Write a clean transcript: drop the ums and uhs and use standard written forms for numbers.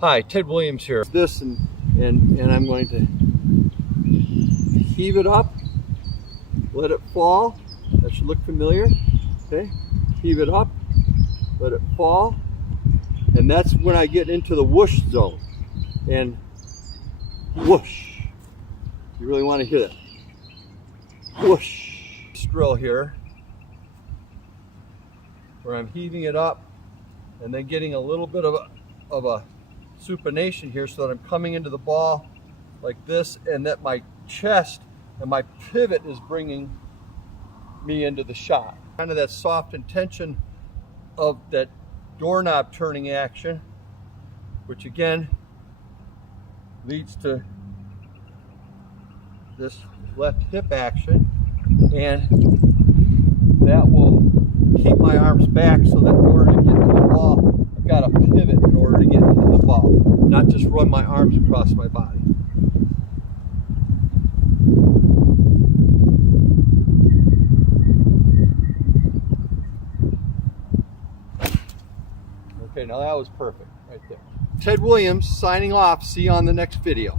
Hi, Ted Williams here. This and I'm going to heave it up, let it fall. That should look familiar. Okay, heave it up, let it fall, and that's when I get into the whoosh zone. And whoosh, you really want to hear that. Whoosh. Drill here, where I'm heaving it up, and then getting a little bit of a supination here, so that I'm coming into the ball like this, and that my chest and my pivot is bringing me into the shot. Kind of that soft intention of that doorknob turning action, which again leads to this left hip action, and that will keep my arms back, so that in order to get to the ball, I've got to pivot in order to get into the ball, not just run my arms across my body. Okay, now that was perfect right there. Ted Williams signing off. See you on the next video.